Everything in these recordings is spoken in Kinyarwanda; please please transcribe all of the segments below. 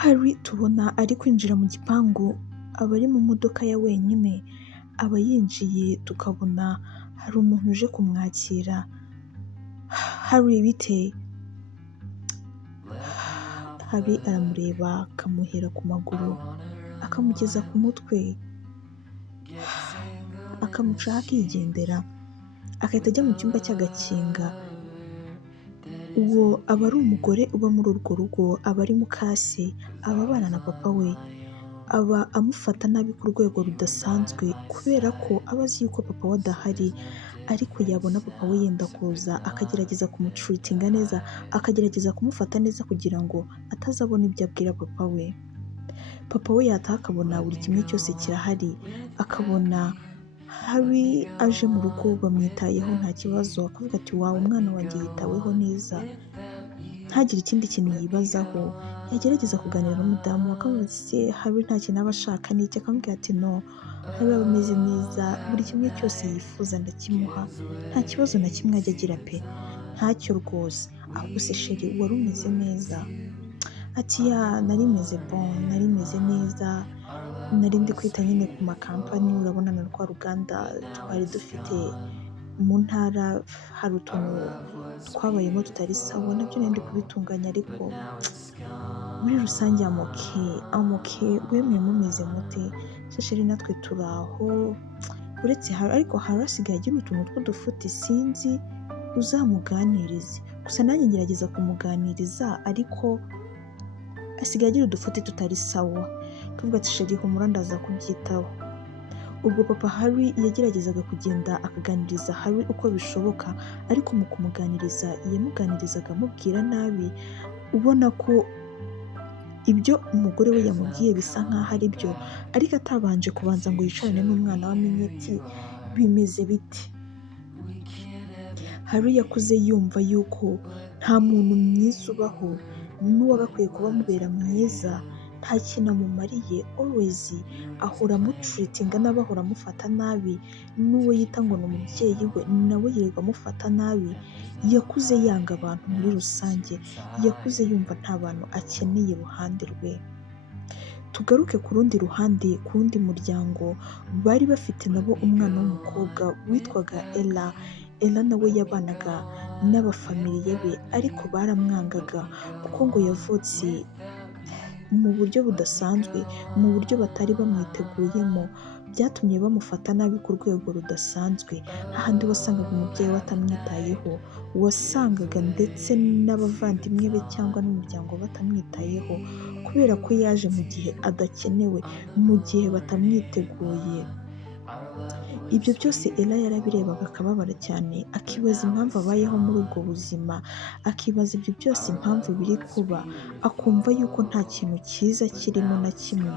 Harry tubona ari kwinjira mu gipangu, aba ari mu modoka ya wenyine, aba yinjiye tukabona hari umuntu uje kumwakira. Harry bite? Harry aramureba akamuhera ku maguru, akamugeza ku mutwe, akamucaho akigendera, agahita ajya mu cyumba cy'agakinga. Uwo aba ari umugore uba muri urwo rugo, aba ari mukase, aba abana na papa we, aba amufata nabi ku rwego rudasanzwe kubera ko aba azi yuko papa we adahari, ariko yabona papa we yenda kuza akagerageza kumutreatinga neza, akagerageza kumufata neza kugira ngo atazabona ibyo abwira papa we. Papa we yataha akabona buri kimwe cyose kirahari, akabona Harry aje mu rugo bamwitayeho nta kibazo, akavuga ati wawe umwana wanjye yitaweho neza, ntagire ikindi kintu yibazaho. Yagerageza kuganira n'umudamu akamubaza ati se Harry nta kintu aba ashaka n'iki, akamubwira ati no, Harry aba ameze neza, buri kimwe cyose yifuza ndakimuha, nta kibazo na kimwe ajya agira pe, ntacyo rwose. Ahubwo se sheri wari umeze neza? Ati ya nari meze bon, nari meze neza, nari ndi kwita nyine ku makampani, urabona na rwa ruganda twari dufite mu ntara, hari utuntu twabayemo tutari sawa, nabyo nari ndi kubitunganya, ariko muri rusange amoke, wemwe mumeze mute? Sheri natwe turi aho, uretse ariko hari hasigaye agira utuntu tw'udufuti sinzi, uzamuganirize. Gusa nanjye ngerageza kumuganiriza ariko asigaye agira udufuti tutari sawa. Tuvuga ati sheri humura ndaza kubyitaho. Ubwo papa Harry yageragezaga kugenda akaganiriza Harry uko bishoboka, ariko mu kumuganiriza yamuganirizaga amubwira nabi, ubona ko ibyo umugore we yamubwiye bisa nk'aho ari byo, ariko atabanje kubanza ngo yicarane n'umwana we amenye ati bimeze bite. Harry yakuze yumva yuko nta muntu mwiza ubaho, n'uwagakwiye kuba amubera mwiza nta kintu amumariye, always ahora amutreatinga nabi, ahora amufata nabi, n'uwo yita ngo ni umubyeyi we nawe yirirwa amufata nabi. Yakuze yanga abantu muri rusange, yakuze yumva nta bantu akeneye iruhande rwe. Tugaruke ku rundi ruhande, ku wundi muryango bari bafite nabo umwana w'umukobwa witwaga Ella. Ella nawe yabanaga n'abafamiliye be, ariko baramwangaga kuko ngo yavutse mu buryo budasanzwe, mu buryo batari bamwiteguyemo, byatumye bamufata nabi ku rwego rudasanzwe. Ahandi wasangaga umubyeyi we atamwitayeho, wasangaga ndetse n'abavandimwe be cyangwa n'umuryango batamwitayeho, kubera ko yaje mu gihe adakenewe, mu gihe batamwiteguye. Ibyo byose Ella yarabirebaga akababara cyane, akibaza impamvu abayeho muri ubwo buzima, akibaza ibyo byose impamvu biri kuba, akumva yuko nta kintu cyiza kirimo na kimwe.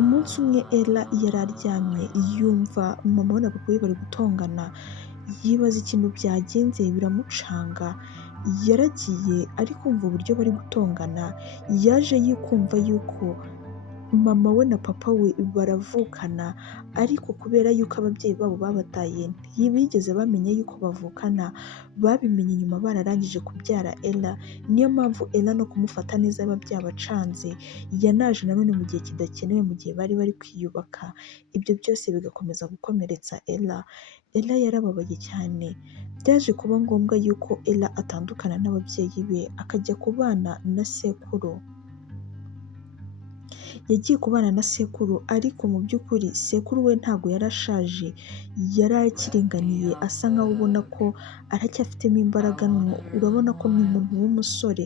Umunsi umwe Ella yari aryamye yumva mama we na papa we bari gutongana, yibaza ikintu byagenze biramucanga. Yaragiye ari kumva uburyo bari gutongana, yaje yikumva yuko mama we na papa we baravukana, ariko kubera yuko ababyeyi babo babataye ntibigeze bamenya yuko bavukana, babimenye nyuma bararangije kubyara Ella. Niyo mpamvu Ella no kumufata neza biba byabacanze, yanaje nanone mu gihe kidakenewe, mu gihe bari bari kwiyubaka. Ibyo byose bigakomeza gukomeretsa Ella. Ella yarababaye cyane, byaje kuba ngombwa yuko Ella atandukana n'ababyeyi be akajya kubana na sekuru. Yagiye kubana na sekuru, ariko mu by'ukuri sekuru we ntabwo yarashaje, yari akiringaniye, asa nkaho ubona ko aracyafitemo imbaraga, urabona ko ni umuntu w'umusore,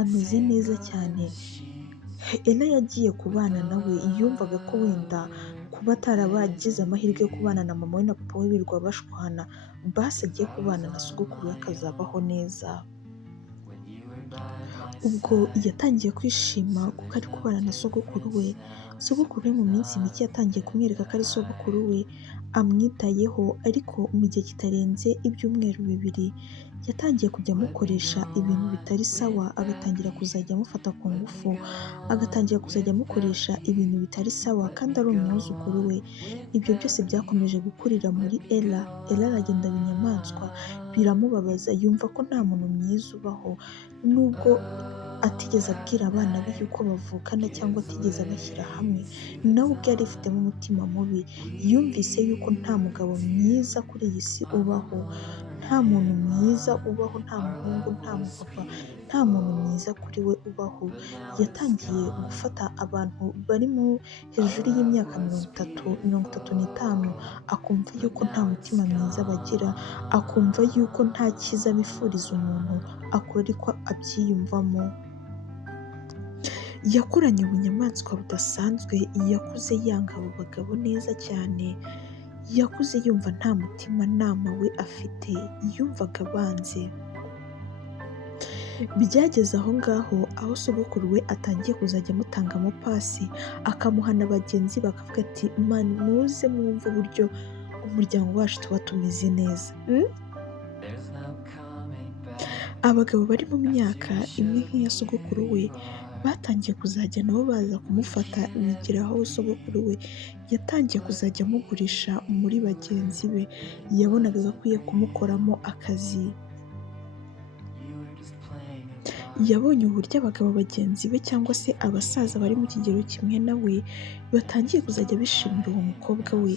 ameze neza cyane. Ella yagiye kubana nawe, yumvaga ko wenda kuba atarabagize amahirwe yo kubana na mama we na papa we birirwa bashwana, basi agiye kubana na sogokuru we akazabaho neza. Ubwo yatangiye kwishima kuko ari kubana na sogokuru we. Sogokuru we mu minsi mike yatangiye kumwereka ko ari sogokuru we, amwitayeho, ariko mu gihe kitarenze ibyumweru 2 yatangiye kujya amukoresha ibintu bitari sawa, agatangira kuzajya amufata ku ngufu, agatangira kuzajya amukoresha ibintu bitari sawa kandi ari umwuzukuru we. Ibyo byose byakomeje gukurira muri Ella. Ella aragenda binyamaswa, biramubabaza, yumva ko nta muntu mwiza ubaho, nubwo atigeze abwira abana be yuko bavukana cyangwa atigeze abashyira hamwe, nawe ubwe yari yifitemo umutima mubi, yumvise yuko nta mugabo mwiza kuri iyi si ubaho, nta muntu mwiza ubaho, nta muhungu, nta mupapa, nta muntu mwiza kuri we ubaho, yatangiye gufata abantu barimo hejuru y'imyaka mirongo itatu n'itanu, akumva yuko nta mutima mwiza bagira, akumva yuko nta cyiza bifuriza umuntu, akura ariko abyiyumvamo. Yakuranye ubunyamaswa budasanzwe, yakuze yanga abo bagabo neza cyane, yakuze yumva nta mutimanama we afite, yumvaga abanze. Byageze aho ngaho, aho sogokuru we atangiye kuzajya amutangamo pasi, akamuhana bagenzi be akavuga ati mani muze mwumve uburyo umuryango wacu tuba tumeze neza. Abagabo bari mu myaka imwe nk'iya sogokuru we batangiye kuzajya nabo baza kumufata, bigiraho sogokuru we yatangiye kuzajya amugurisha muri bagenzi be, yabonaga akwiye kumukoramo akazi. Yabonye uburyo abagabo bagenzi be cyangwa se abasaza bari mu kigero kimwe nawe batangiye kuzajya bishimira uwo mukobwa we,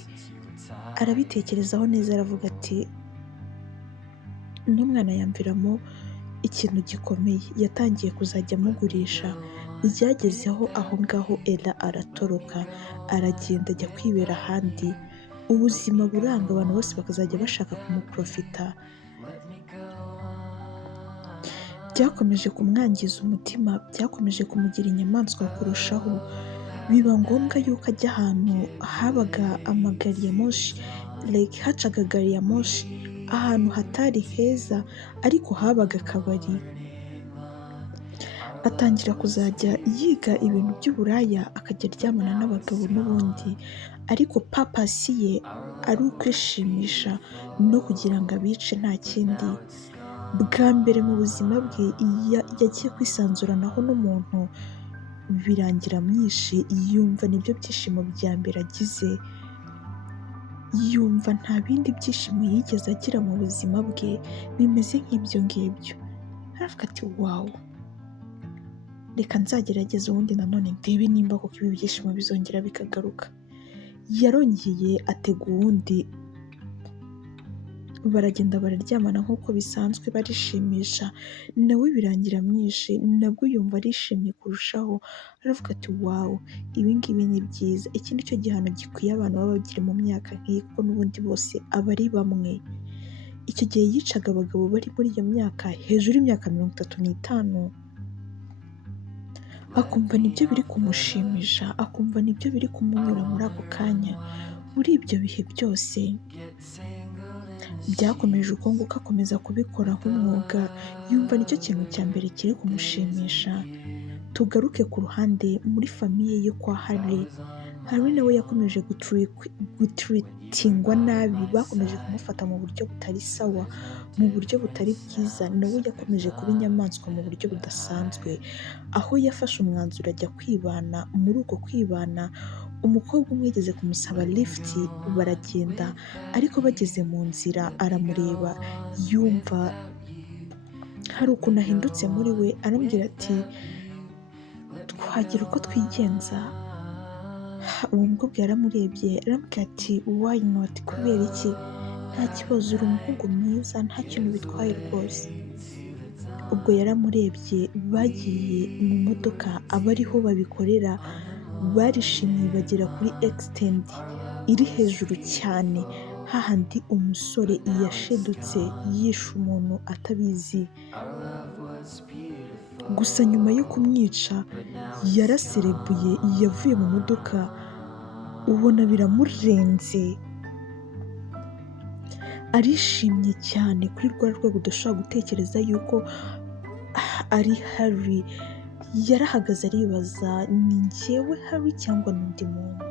arabitekerezaho neza aravuga ati n'umwana yamviramo ikintu gikomeye, yatangiye kuzajya amugurisha. Byagezeho aho ngaho Ella aratoroka, aragenda ajya kwibera ahandi, ubuzima buranga, abantu bose bakazajya bashaka kumuprofita. Byakomeje kumwangiza umutima, byakomeje kumugira inyamaswa kurushaho, biba ngombwa yuko ajya ahantu habaga amagari ya moshi, like hacaga gari ya moshi, ahantu hatari heza ariko habaga akabari. Atangira kuzajya yiga ibintu by'uburaya, akajya aryamana n'abagabo n'ubundi, ariko papasi ye ari ukwishimisha no kugira ngo abice nta kindi. Bwa mbere mu buzima bwe yagiye kwisanzuranaho n'umuntu, birangira amwishe, yumva nibyo byishimo bya mbere agize, yumva nta bindi byishimo yigeze agira mu buzima bwe bimeze nk'ibyo ngibyo. Aravuga ati wawu, reka nzagerageza ubundi nanone ndebe nimba koko ibi byishimo bizongera bikagaruka. Yarongeye atega uwundi, baragenda bararyamana nk'uko bisanzwe barishimisha, nawe birangira amwishe, nabwo yumva arishimye kurushaho, aravuga ati wawu, ibi ngibi ni byiza, iki ni cyo gihano gikwiye abantu baba bagiri mu myaka nk'iyi, kuko n'ubundi bose aba ari bamwe. Icyo gihe yicaga abagabo bari muri iyo myaka, hejuru y'imyaka 35, akumva nibyo biri kumushimisha, akumva nibyo biri kumunyura muri ako kanya. Muri ibyo bihe byose byakomeje uko nguko, akomeza kubikora nk'umwuga, yumva nicyo kintu cya mbere kiri kumushimisha. Tugaruke ku ruhande muri famiye ye kwa Harry. Harry nawe yakomeje guturitingwa nabi, bakomeje kumufata mu buryo butari sawa, mu buryo butari bwiza, nawe yakomeje kuba inyamaswa mu buryo budasanzwe, aho yafashe umwanzuro ajya kwibana. Muri uko kwibana, umukobwa umwe yigeze kumusaba lifuti, baragenda, ariko bageze mu nzira aramureba, yumva hari ukuntu ahindutse muri we, aramubwira ati twagira uko twigenza. Uwo mukobwa yaramurebye, aramubwira ati why not, kubera iki, nta kibazo, uri umuhungu mwiza, nta kintu bitwaye rwose. Ubwo yaramurebye, bagiye mu modoka, aba ariho babikorera, barishimye bagera kuri extend iri hejuru cyane, hahandi umusore yashedutse yishe umuntu atabizi. Gusa nyuma yo kumwica yaraserebuye, yavuye mu modoka, ubona biramurenze, arishimye cyane kuri rwa rwego udashobora gutekereza yuko ari Harry. Yarahagaze aribaza, ni njyewe Harry cyangwa n'undi muntu?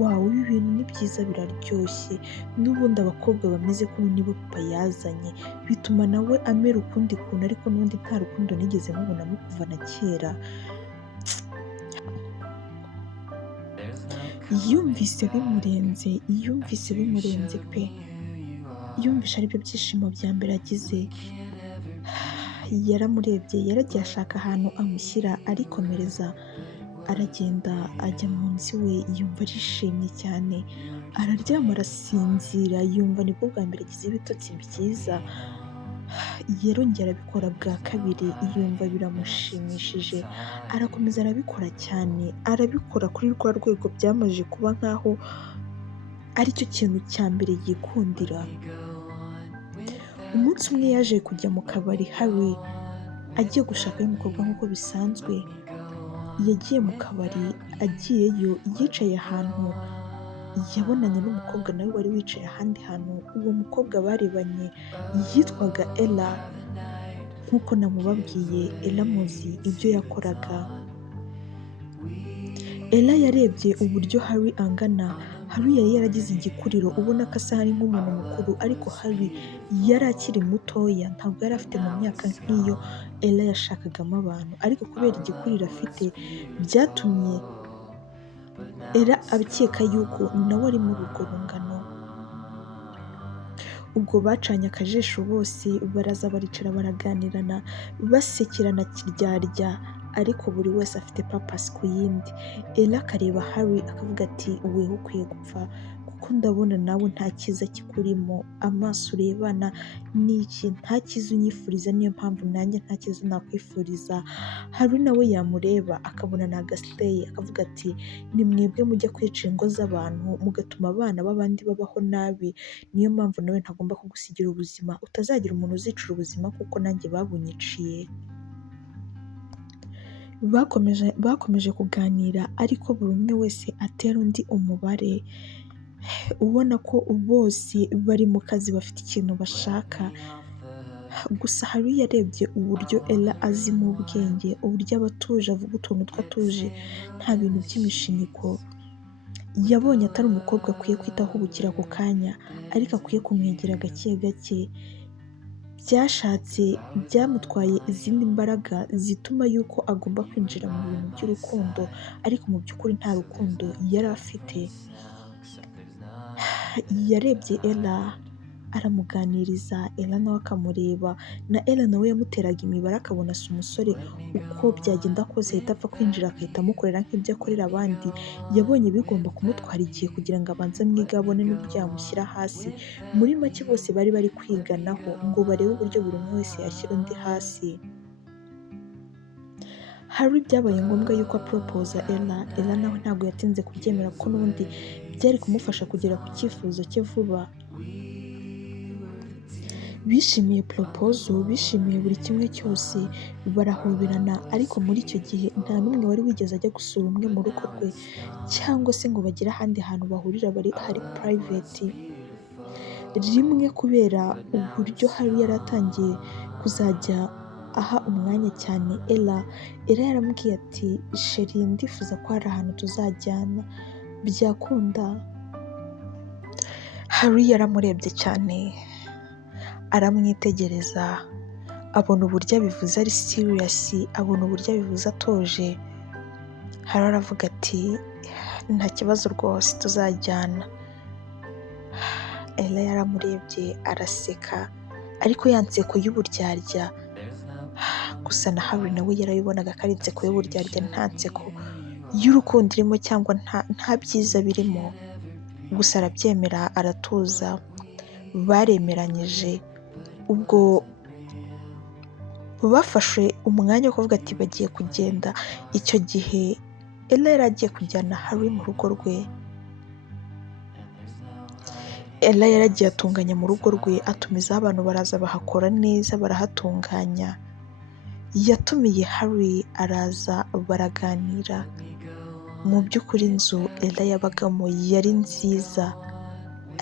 Wawe, ibi bintu ni byiza, biraryoshye, n'ubundi abakobwa bameze kuno nibo papa yazanye, bituma nawe amera ukundi kuntu, ariko n'ubundi nta rukundo nigeze mubonamo kuva na kera. Yumvise bimurenze pe, yumvise aribyo byishimo bya mbere agize. yaramurebye, yaragiye ashaka ahantu amushyira arikomereza, aragenda ajya mu nzu iwe yumva arishimye cyane, araryama arasinzira yumva nibwo bwa mbere agize ibitotsi byiza, yarongera arabikora bwa kabiri yumva biramushimishije, arakomeza arabikora cyane, arabikora kuri rwa rwego byamaze kuba nk'aho ari cyo kintu cya mbere yikundira. Umunsi umwe yaje kujya mu kabari Harry agiye gushakayo umukobwa nk'uko bisanzwe, yagiye mu kabari, agiyeyo yicaye ahantu yabonanye n'umukobwa nawe wari wicaye ahandi hantu, uwo mukobwa barebanye yitwaga Ella, nk'uko namubabwiye Ella muzi ibyo yakoraga. Ella yarebye uburyo Harry angana, Harry yari yaragize igikuriro ubona ko asa nk'umuntu mukuru ariko Harry yari akiri mutoya, ntabwo yari afite mu myaka nk'iyo Ella yashakagamo abantu, ariko kubera igikuriro afite byatumye Ella akeka yuko nawe ari muri urwo rungano. Ubwo bacanye akajisho bose baraza baricara baraganirana basekirana kiryarya, ariko buri wese afite papasi ku yindi. Ella akareba Harry akavuga ati weho ukwiye gupfa kuko ndabona nawe nta cyiza kikurimo, amaso urebana n'iki, nta cyiza unyifuriza, niyo mpamvu nanjye nta cyiza nakwifuriza. Harry nawe yamureba akabona ni agasiteye, akavuga ati ni mwebwe mujya kwica ingo z'abantu mugatuma abana b'abandi babaho nabi, niyo mpamvu nawe ntagomba kugusigira ubuzima, utazagira umuntu uzicira ubuzima kuko nanjye babunyiciye. Bakomeje kuganira ariko buri umwe wese atera undi umubare, ubona ko bose bari mu kazi bafite ikintu bashaka. Gusa Harry yarebye uburyo Ella azi mu ubwenge, uburyo aba atuje avuga utuntu tw'atuje nta bintu by'imishinyiko, yabonye atari umukobwa akwiye kwitaho ubukira ako kanya, ariko akwiye kumwegera gake gake. Byamutwaye izindi mbaraga zituma yuko agomba kwinjira mu bintu by'urukundo, ariko mu by'ukuri nta rukundo yari afite. Yarebye Ella aramuganiriza, Ella nawe akamureba, na Ella nawe yamuteraga imibare akabona si umusore uko byagenda kose ahita apfa kwinjira agahita amukorera nk'ibyo akorera abandi. Yabonye bigomba kumutwara igihe kugira ngo abanze amwige abone n'uburyo yamushyira hasi. Muri make bose bari bari kwiganaho ngo barebe uburyo buri umwe wese yashyira undi hasi. Harry byabaye ngombwa yuko aporopoza Ella, Ella nawe ntabwo yatinze kubyemera kuko n'ubundi byari kumufasha kugera ku cyifuzo cye vuba. Bishimiye proposal, bishimiye buri kimwe cyose, barahoberana, ariko muri icyo gihe nta n'umwe wari wigeze ajya gusura umwe mu rugo rwe cyangwa se ngo bagire ahandi hantu bahurira hari private. Rimwe kubera uburyo Harry yari atangiye kuzajya aha umwanya cyane Ella yaramubwiye ati sheri ndifuza ko hari ahantu tuzajyana byakunda. Harry yaramurebye cyane aramwitegereza, abona uburyo abivuze ari serious, abona uburyo abivuze atuje. Harry aravuga ati nta kibazo rwose tuzajyana. Ella yaramurebye araseka, ariko ya nseko y'uburyarya. Gusa na Harry nawe yarabibonaga ko ari inseko y'uburyarya, nta nseko y'urukundo irimo cyangwa nta byiza birimo. Gusa arabyemera aratuza, baremeranyije. Ubwo bafashe umwanya wo kuvuga ati bagiye kugenda. Icyo gihe Ella yari agiye kujyana Harry mu rugo rwe. Ella yaragiye atunganya mu rugo rwe, atumizaho abantu baraza bahakora neza barahatunganya. Yatumiye Harry araza baraganira. Mu by'ukuri inzu Ella yabagamo yari nziza,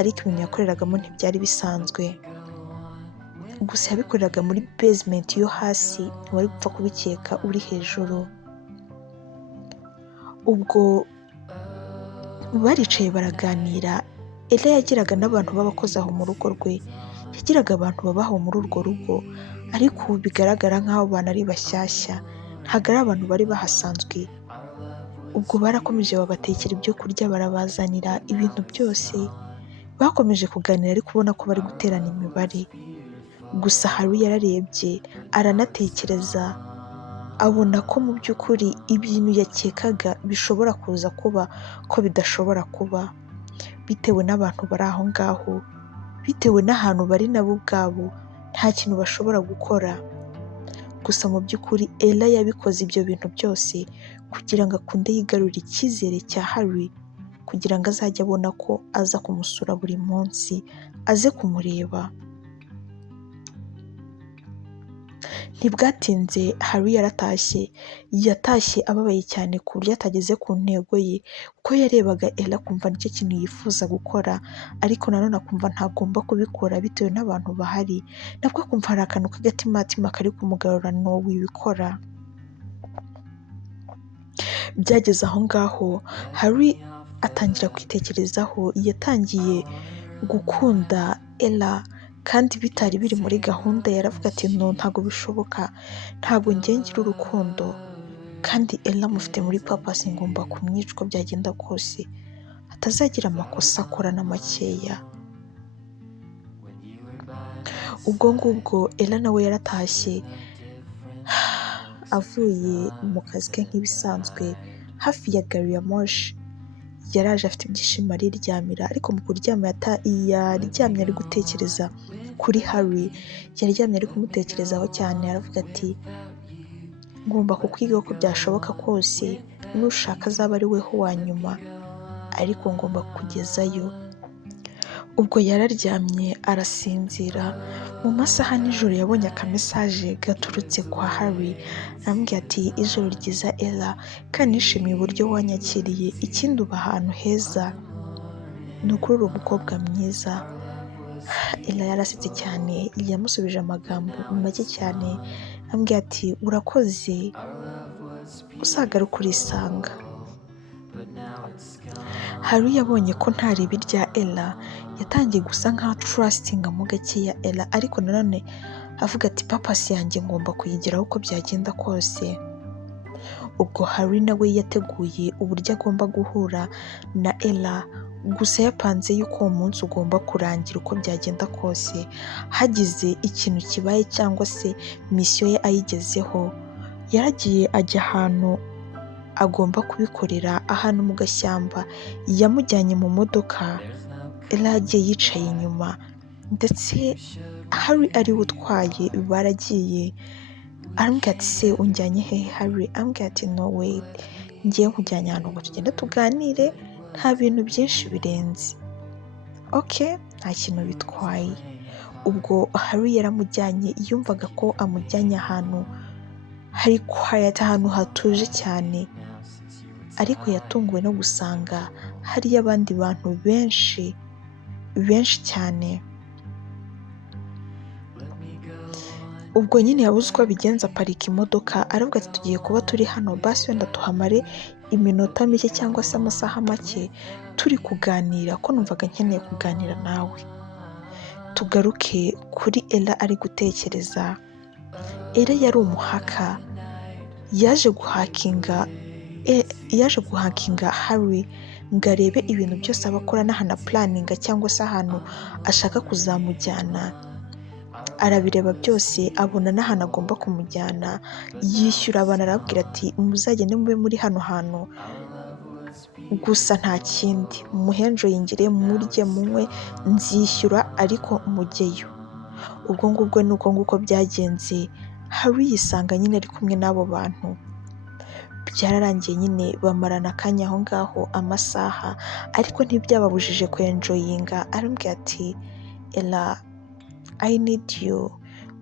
ariko ibintu yakoreragamo ntibyari bisanzwe. Gusa yabikoreraga muri basement yo hasi, ntiwari gupfa kubikeka uri hejuru. Ubwo baricaye baraganira. Ella yagiraga n'abantu b'abakozi aho mu rugo rwe, yagiraga abantu babaho muri urwo rugo, ariko ubu bigaragara nk'aho abantu ari bashyashya, ntabwo ari abantu bari bahasanzwe. Ubwo barakomeje babatekera ibyo kurya, barabazanira ibintu byose. Bakomeje kuganira ariko ubona ko bari guterana imibare. Gusa Harry yararebye aranatekereza abona ko mu by'ukuri ibintu yakekaga bishobora kuza kuba ko bidashobora kuba bitewe n'abantu bari aho ngaho, bitewe n'ahantu bari nabo ubwabo nta kintu bashobora gukora. Gusa mu by'ukuri Ella yabikoze ibyo bintu byose kugira ngo akunde yigarurire icyizere cya Harry kugira ngo azajye abona ko aza kumusura buri munsi, aze kumureba. Ntibwatinze Harry yatashye ababaye cyane ku buryo atageze ku ntego ye, kuko yarebaga Ella akumva nicyo kintu yifuza gukora, ariko nanone akumva ntagomba kubikora bitewe n'abantu bahari, nabwo akumva hari akantu k'agatimatima kari kumugarura no wibikora. Byageze aho ngaho Harry atangira kwitekerezaho, yatangiye gukunda Ella kandi bitari biri muri gahunda. Yaravuga ati no, ntabwo bishoboka, ntabwo njye ngira urukundo kandi Ella mufite muri papasi, ngomba kumwica uko byagenda kose atazagira amakosa akora na makeya. Ubwo ngubwo Ella nawe yaratashye avuye mu kazi ke nk'ibisanzwe hafi ya gari ya moshi. Yaraje afite ibyishimo ariryamira, ariko mu kuryama yaryamye ari gutekereza kuri Harry, yaryamye ari kumutekerezaho cyane. Aravuga ati ngomba kukwiga uko byashoboka kose, nushaka azaba ari weho wa nyuma, ariko ngomba kukugezayo. Ubwo yararyamye arasinzira. Mu masaha nijoro yabonye akamesaje gaturutse kwa Harry, arambwira ati ijoro ryiza Ella, kandi nishimiye uburyo wanyakiriye, ikindi uba ahantu heza, ni ukuri uri umukobwa mwiza. Ella yarasetse cyane, yamusubije amagambo make cyane, arambwira ati urakoze, uzagaruka urisanga. Harry yabonye ko nta ribi rya Ella, yatangiye gusa nkaho trustinga mu gakeya Ella, ariko nanone avuga ati papasi yanjye ngomba kuyigeraho uko byagenda kose. Ubwo Harry nawe yateguye uburyo agomba guhura na Ella, gusa yapanze yuko uwo munsi ugomba kurangira uko byagenda kose, hagize ikintu kibaye cyangwa se misiyo ye ayigezeho. Yaragiye ajya ahantu agomba kubikorera, ahantu mu gashyamba. Yamujyanye mu modoka, Ella yagiye yicaye inyuma, ndetse Harry ariwe utwaye. Baragiye, arambwira ati se unjyanye hehe Harry? Arambwira ati no way, ngiye nkujyanye ahantu ngo tugende tuganire, nta bintu byinshi birenze. Okay, nta kintu bitwaye. Ubwo Harry yaramujyanye, yumvaga ko amujyanye ahantu hari quiet, ahantu hatuje cyane, ariko yatunguwe no gusanga hariyo abandi bantu benshi cyane. Ubwo nyine yabuze uko abigenza, aparika imodoka, aravuga ati tugiye kuba turi hano, basi wenda tuhamare iminota mike cyangwa se amasaha make turi kuganira, ko numvaga nkeneye kuganira nawe. Tugaruke kuri Ella ari gutekereza. Ella yari umuhaka, yaje guhakinga Harry ngo arebe ibintu byose aba akora n'ahantu puraninga cyangwa se ahantu ashaka kuzamujyana. Arabireba byose, abona n'ahantu agomba kumujyana, yishyura abantu, arababwira ati muzagende mube muri hano hantu, gusa nta kindi, muhenjo yingire, murye munywe, nzishyura ariko mujyeyo. Ubwo ngubwo ni uko nguko byagenze. Harry yisanga nyine ari kumwe n'abo bantu. Byararangiye nyine bamarana akanya aho ngaho amasaha, ariko ntibyababujije kwenjoyinga. Arambwira ati Ella, I need you,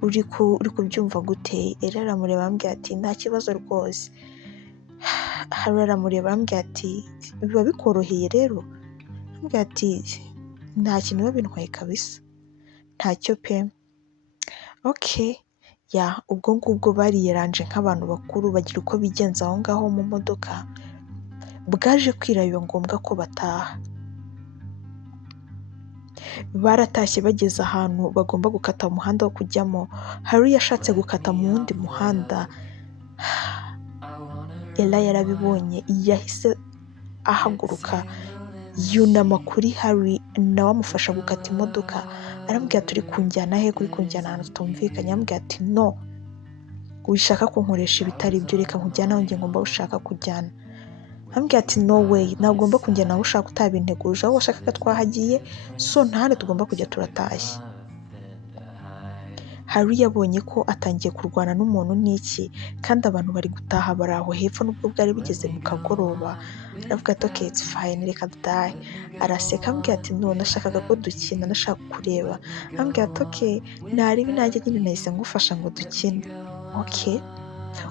uri kubyumva gute? Ella aramureba arambwira ati nta kibazo rwose. Harry aramureba arambwira ati biba bikoroheye rero? Arambwira ati nta kintu biba bintwaye kabisa, ntacyo pe. Okay, ubwo ngubwo bariyeranje nk'abantu bakuru, bagira uko bigenza aho ngaho mu modoka. Bwaje kwira biba ngombwa ko bataha. Baratashye, bageze ahantu bagomba gukata umuhanda wo kujyamo. Harry yashatse gukata mu wundi muhanda, Ella yarabibonye, yahise ahaguruka yunama kuri Harry nawe amufasha gukata imodoka, arambwira ati uri kunjyana he? Uri kunjyana ahantu tutumvikanye? Arambwira ati no, wishaka kunkoresha ibitari byo, reka nkujyana aho njye ngomba gushaka kujyana. Arambwira ati no way, ntabwo ugomba kunjyana aho ushaka utabinteguje, aho washakaga twahagiye, so nta handi tugomba kujya, turatashye. Harry yabonye ko atangiye kurwana n'umuntu n'iki, kandi abantu bari gutaha bari aho hepfo nubwo bwari bugeze mu kagoroba. Aravuga ati okay it's fine, reka dutahe. Araseka ambwira ati no, nashakaga ko dukina, nashaka kureba. Ambwira ati okay, naribi nanjye nyine nahise ngufasha ngo dukine. Okay,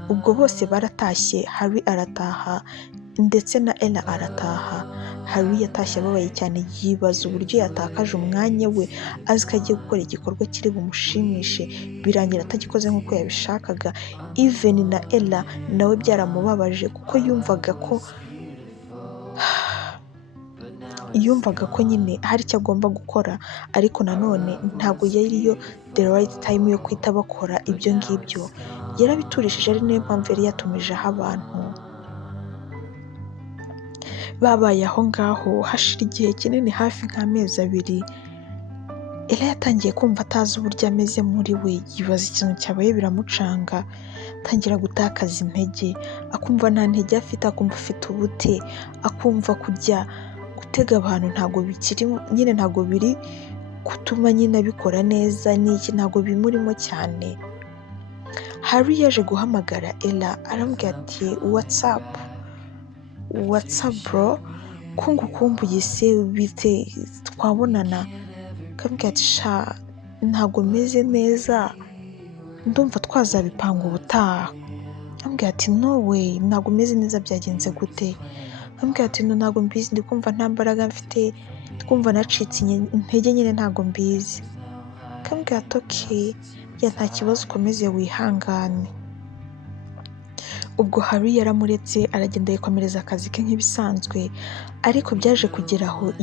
ubwo bose baratashye, Harry arataha ndetse na Ella arataha. Harry yatashye ababaye cyane, yibaza uburyo yatakaje umwanya we azi ko agiye gukora igikorwa kiri bumushimishe, birangira atagikoze nk'uko yabishakaga. Even na Ella nawe byaramubabaje kuko yumvaga ko nyine hari icyo agomba gukora, ariko nanone ntabwo yariyo the right time yo kwita bakora ibyo ngibyo. Yarabiturishije, ari niyo mpamvu yari yatumijeho abantu. Babaye aho ngaho hashira igihe kinini, hafi nk'amezi 2. Ella yatangiye kumva atazi uburyo ameze muri we, yibaza ikintu cyabaye biramucanga, atangira gutakaza intege, akumva nta ntege afite, akumva afite ubute, akumva kujya gutega abantu ntabwo bikiri nyine, ntabwo biri gutuma nyine abikora neza, n'iki ntabwo bimurimo cyane. Harry yaje guhamagara Ella, arambwira ati what's up bro, ko ngukumbuye se, bite twabonana? Akambwira ati sha ntabwo meze neza, ndumva twazabipanga ubutaha. Ambwira ati no way, ntabwo meze neza, byagenze gute? Ambwira ati no, ntabwo mbizi, ndi kumva nta mbaraga mfite, twumva nacitse intege nyine, ntabwo mbizi. Akambwira ati okay, ya nta kibazo, ukomeze wihangane. Ubwo Harry yaramuretse aragenda yikomereza akazi ke nk'ibisanzwe, ariko byaje kugera aho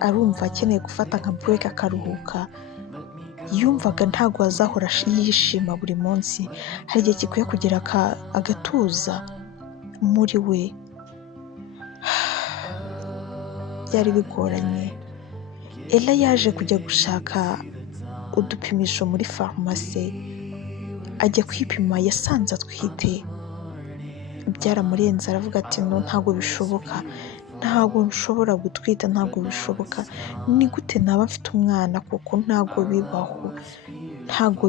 arumva akeneye gufata nka break akaruhuka. Yumvaga ntabwo azahora yishima buri munsi, hari igihe gikwiye kugera agatuza muri we. Byari bigoranye. Ella yaje kujya gushaka udupimisho muri farumasi, ajya kwipima, yasanze atwite. Byaramurenze, aravuga ati no, ntabwo bishoboka, ntabwo nshobora gutwita, ntabwo bishoboka. Ni gute naba mfite umwana kuko ntabwo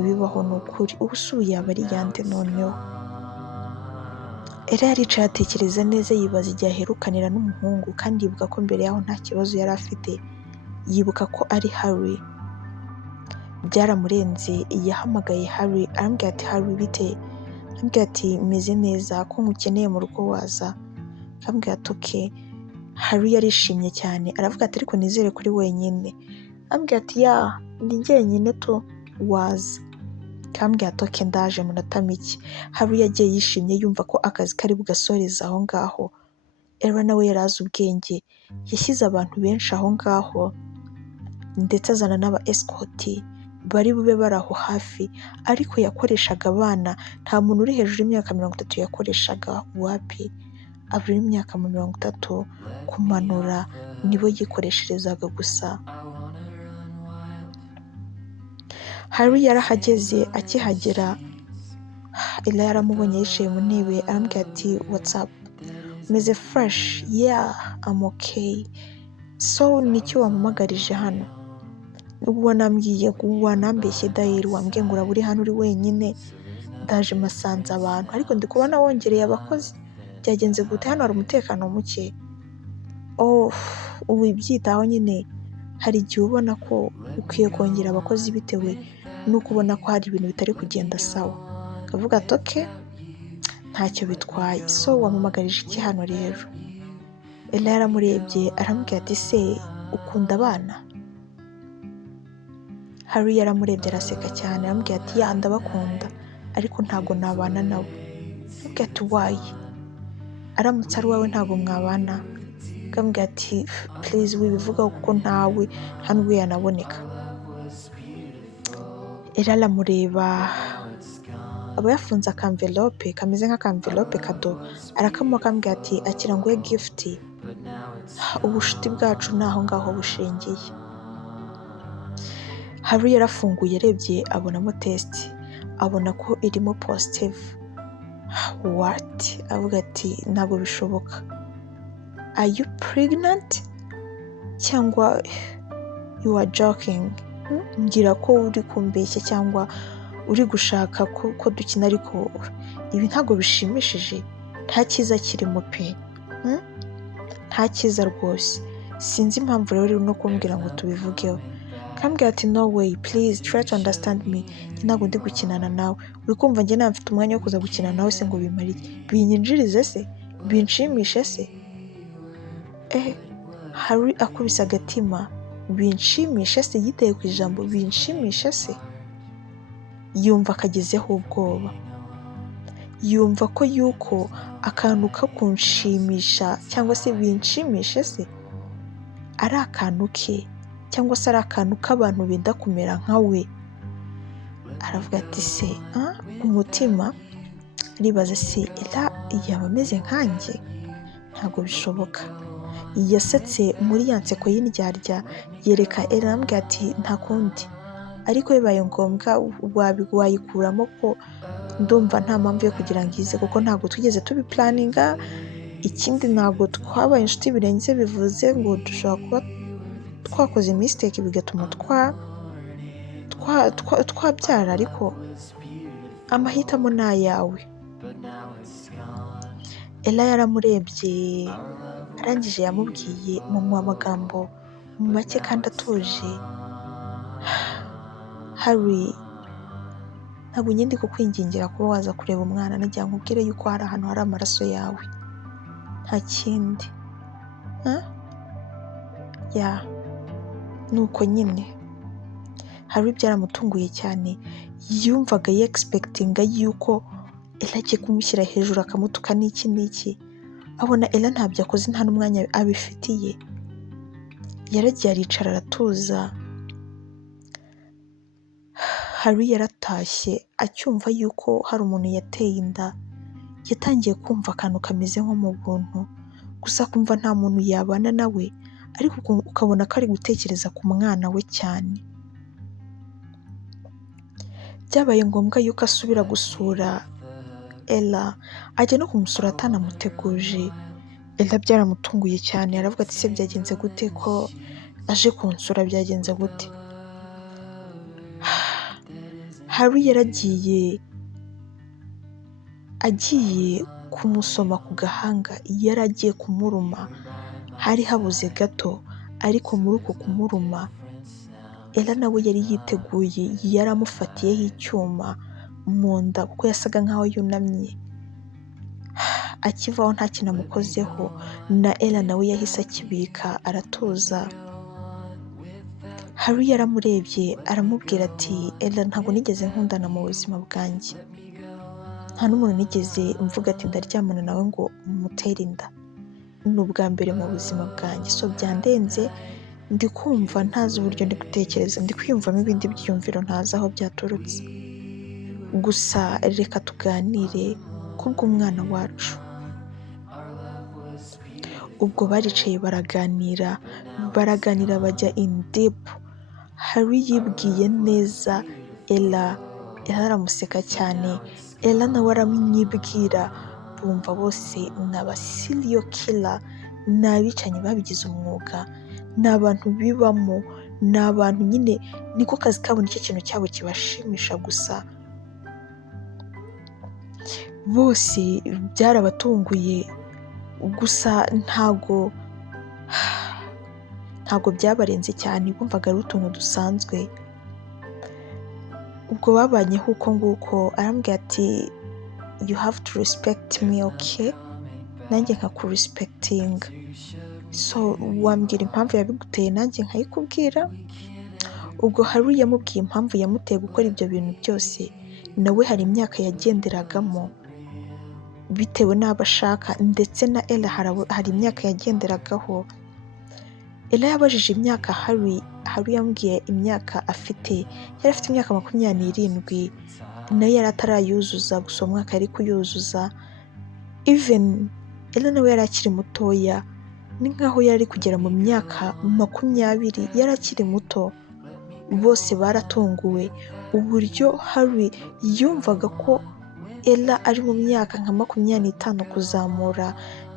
bibaho ni ukuri. Ubu se ubu yaba ari yande noneho? Ella yaricaye atekereza neza, yibaza igihe aherukanira n'umuhungu, kandi yibuka ko mbere yaho nta kibazo yari afite, yibuka ko ari Harry. Byaramurenze, yahamagaye Harry, arambwira ati Harry bite? Arambwira ati meze neza, ko nkukeneye mu rugo waza? Arambwira ati okay. Harry yarishimye cyane, aravuga ati ariko nizere kuri wenyine? Arambwira ati ya ndi njyenyine tu, waza? Arambwira ati okay, ndaje munota mike. Harry yagiye yishimye, yumva ko akazi kari bugasoreza aho ngaho. Ella nawe yari azi ubwenge, yashyize abantu benshi aho ngaho ndetse azana n'aba escort bari bube bari aho hafi, ariko yakoreshaga abana. Nta muntu uri hejuru y'imyaka 30 yakoreshaga, wapi, abari imyaka 30 kumanura nibo yikoresherezaga gusa. Harry yarahageze, akihagera Ella yaramubonye yicaye mu ntebe, arambwira ati what's up, meze fresh? Yeah I'm okay. So nicyo wampamagarije hano? Wanambeshye dayeri, wambwiye ngo uraba uri hano uri wenyine, ndaje masanze abantu, ariko ndi kubona wongereye abakozi, byagenze gute? Hano hari umutekano muke? Ubu ibyitaho nyine, hari igihe ubona ko ukwiye kongera abakozi bitewe nuko ubona ko hari ibintu bitari kugenda sawa. Akavuga ati okay, ntacyo bitwaye. So wampamagarije iki hano rero? Ella yaramurebye, arambwira ati se ukunda abana? Harry yaramurebye araseka cyane, arambwira ati ya ndabakunda, ariko ntabwo nabana nabo. Arambwira ati why? Aramutse ari wawe ntabwo mwabana? Arambwira ati please wibivugaho kuko ntawe, nta nubwo yanaboneka. Ella aramureba, aba yafunze akamvelope kameze nk'akamvelope kado, arakamuha akambwira ati akira nguhe gift, ubushuti bwacu ni aho ngaho bushingiye. Harry yarafunguye arebye abonamo test, abona ko irimo positive. What? Avuga ati ntabwo bishoboka. Are you pregnant? Cyangwa you are joking? Mbwira ko uri kumbeshya cyangwa uri gushaka ko dukina, ariko ibi ntabwo bishimishije, nta cyiza kirimo pe. Nta cyiza rwose. Sinzi impamvu rero uri no kumbwira ngo tubivugeho. Kambwira ati no way, please try to understand me. Ntabwo ndi gukinana nawe. Uri kumva njye nta mfite umwanya wo kuza gukina nawe se ngo bimare iki? Binyinjirize se? Binshimishe se? Harry akubise agatima. Binshimishe se? Yiteye ku ijambo binshimishe se? Yumva akagezeho ubwoba. Yumva ko yuko akantu ko kunshimisha cyangwa se binshimishe se ari akantu ke, cyangwa se ari akantu k'abantu benda kumera nka we. Aravuga ati se umutima aribaza se Ella yaba ameze nkanjye? Ntabwo bishoboka. Yasetse muri ya nseko y'indyarya, yereka Ella arambwira ati nta kundi, ariko bibaye ngombwa wayikuramo ko ndumva nta mpamvu yo kugira ngo ize, kuko ntabwo twigeze tubiplaninga. Ikindi ntabwo twabaye inshuti birenze, bivuze ngo dushobora kuba twakoze mistake bigatuma twabyara, ariko amahitamo ni ayawe. Ella yaramurebye, arangije yamubwiye mu magambo make kandi atuje, Harry, ntabwo ndi kukwingingira kuba waza kureba umwana, nagira ngo nkubwire yuko hari ahantu hari amaraso yawe, nta kindi. Nuko nyine Harry byaramutunguye cyane. Yumvaga expectinga yuko Ella agiye kumushyira hejuru akamutuka n'iki n'iki. Abona Ella ntabyo akoze, nta n'umwanya abifitiye. Yaragiye aricara aratuza. Harry yaratashye acyumva yuko hari umuntu yateye inda. Yatangiye kumva akantu kameze nko mu buntu, gusa kumva nta muntu yabana nawe, ariko ukabona ko ari gutekereza ku mwana we cyane. Byabaye ngombwa yuko asubira gusura Ella, ajya no kumusura atanamuteguje. Ella byaramutunguye cyane, aravuga ati se byagenze gute ko aje kunsura, byagenze gute? Harry yaragiye kumusoma ku gahanga, yaragiye kumuruma. Hari habuze gato, ariko muri uko kumuruma Ella nawe yari yiteguye, yaramufatiyeho icyuma mu nda kuko yasaga nkaho yunamye. Akivaho nta kintu amukozeho, na Ella nawe yahise akibika aratuza. Harry yaramurebye aramubwira ati Ella, ntabwo nigeze nkundana mu buzima bwanjye, nta n'umuntu nigeze mvuga ati ndaryamana nawe ngo mutere inda. Ni ubwa mbere mu buzima bwanjye, so byandenze, ndi kumva ntazi uburyo ndi gutekereza, ndi kwiyumvamo ibindi byiyumviro ntazi aho byaturutse. Gusa reka tuganire kubw'umwana wacu. Ubwo baricaye baraganira bajya in deep. Harry yibwiye neza Ella aramuseka cyane. Ella nawe aramwibwira, bumva bose ni aba serial killer, ni abicanyi babigize umwuga, ni abantu bibamo, ni abantu nyine niko kazi kabo, nicyo kintu cyabo kibashimisha. Gusa bose byarabatunguye, gusa ntabwo byabarenze cyane, bumvaga ari utuntu dusanzwe. Ubwo babanyeho uko nguko, arambwira ati you have to respect me, okay? Nanjye nkakurespectinga. So wambwira impamvu yabiguteye nanjye nkayikubwira. Ubwo Harry yamubwiye impamvu yamuteye gukora ibyo bintu byose. Nawe hari imyaka yagenderagamo bitewe n'abo ashaka, ndetse na Ella hari imyaka yagenderagaho. Ella yabajije imyaka Harry yambwiye imyaka afite. Yari afite imyaka 27. nayo yari atarayuzuza, gusa uwo mwaka yari kuyuzuza. Even Ella nawe yari akiri mutoya, ni nkaho yari kugera mu myaka 20, yari akiri muto. Bose baratunguwe uburyo Harry yumvaga ko Ella ari mu myaka nka 25 kuzamura.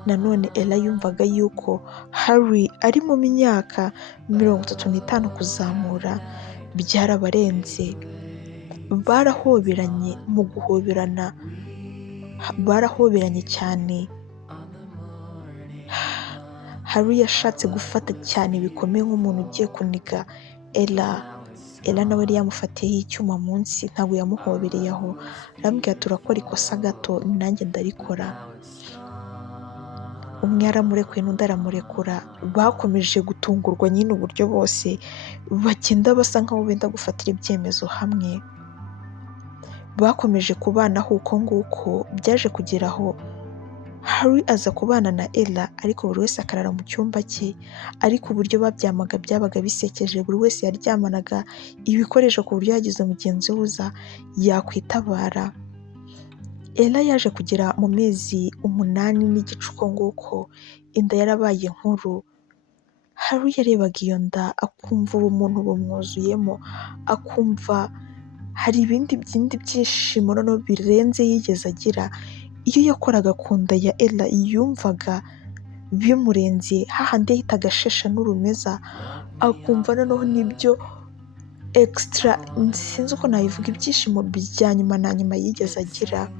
Nanone Ella yumvaga yuko Harry ari mu myaka 35 kuzamura. Byarabarenze, barahoberanye. Mu guhoberana barahoberanye cyane. Harry yashatse gufata cyane bikomeye nk'umuntu ugiye kuniga Ella. Ella nawe yari yamufatiyeho icyuma munsi, ntabwo yamuhobereye aho. Arambwira turakora ikosa gato, nanjye ndarikora. Umwe yaramurekuye n'undi aramurekura. Bakomeje gutungurwa nyine uburyo bose bagenda basa nkaho benda gufatira ibyemezo hamwe. Bakomeje kubanaho uko nguko. Byaje kugeraho Harry aza kubana na Ella, ariko buri wese akarara mu cyumba cye. Ariko uburyo babyamaga byabaga bisekeje. Buri wese yaryamanaga ibikoresho ku buryo yagize mugenzi we uza yakwitabara. Ella yaje kugera mu mezi 8 n'igice uko nguko, inda yarabaye nkuru. Harry yarebaga iyo nda akumva ubumuntu bumwuzuyemo, akumva hari ibindi byishimo noneho birenze yigeze agira. Iyo yakoraga ku nda ya Ella yumvaga bimurenze, hahandi yahitaga ashesha n'urumeza, akumva noneho nibyo extra, sinzi uko nabivuga, ibyishimo bya nyuma na nyuma yigeze agira.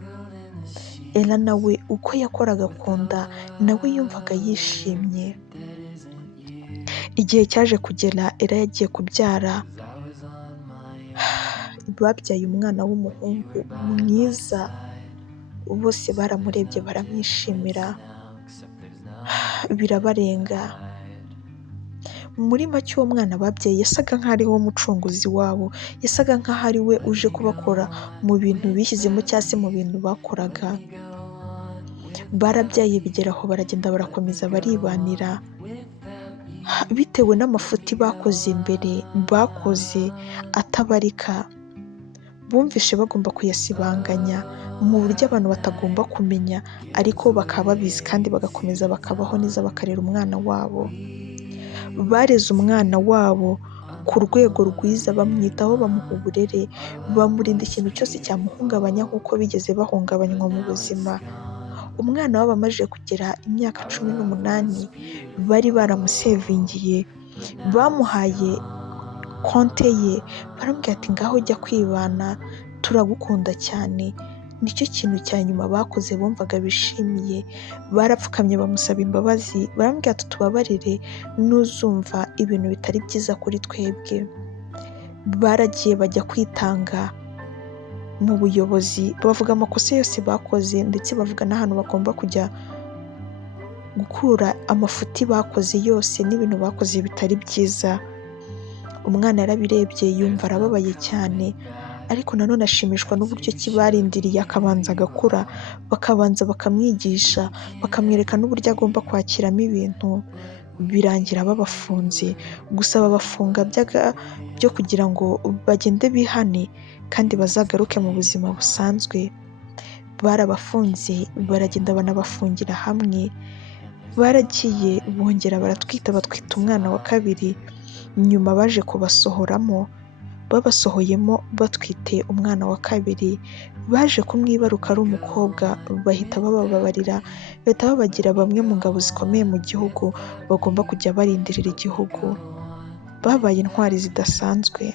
Ella nawe uko yakoraga ku nda nawe yumvaga yishimye. Igihe cyaje kugera Ella yagiye kubyara. Babyaye umwana w'umuhungu mwiza, bose baramurebye baramwishimira, birabarenga. Muri make uwo mwana babyaye yasaga nk'aho ari we mucunguzi wabo, yasaga nk'aho ari we uje kubakora mu bintu bishyizemo cyangwa se mu bintu bakoraga. Barabyaye bigeraho baragenda barakomeza baribanira. Bitewe n'amafuti bakoze mbere, bakoze atabarika, bumvishe bagomba kuyasibanganya mu buryo abantu batagomba kumenya, ariko bakaba babizi kandi bagakomeza bakabaho neza bakarera umwana wabo. Bareze umwana wabo ku rwego rwiza, bamwitaho, bamuha uburere, bamurinda ikintu cyose cyamuhungabanya nk'uko bigeze bahungabanywa mu buzima. Umwana wabo amaze kugera imyaka 18, bari baramusevingiye, bamuhaye konte ye, baramubwira ati ngaho jya kwibana, turagukunda cyane. Nicyo kintu cya nyuma bakoze bumvaga bishimiye. Barapfukamye bamusaba imbabazi, baramubwira ati tubabarire n'uzumva ibintu bitari byiza kuri twebwe. Baragiye bajya kwitanga mu buyobozi, bavuga amakosa yose bakoze, ndetse bavuga n'ahantu bagomba kujya gukura amafuti bakoze yose n'ibintu bakoze bitari byiza. Umwana yarabirebye yumva arababaye cyane, ariko nanone ashimishwa n'uburyo ki barindiriye akabanza agakura, bakabanza bakamwigisha, bakamwereka n'uburyo agomba kwakiramo ibintu. Birangira babafunze, gusa babafunga byo kugira ngo bagende bihane kandi bazagaruke mu buzima busanzwe. Barabafunze, baragenda banabafungira hamwe. Baragiye bongera baratwita, batwita umwana wa kabiri. Nyuma baje kubasohoramo, babasohoyemo batwite umwana wa kabiri. Baje kumwibaruka ari umukobwa, bahita bababarira, bahita babagira bamwe mu ngabo zikomeye mu gihugu bagomba kujya barindirira igihugu. Babaye intwari zidasanzwe.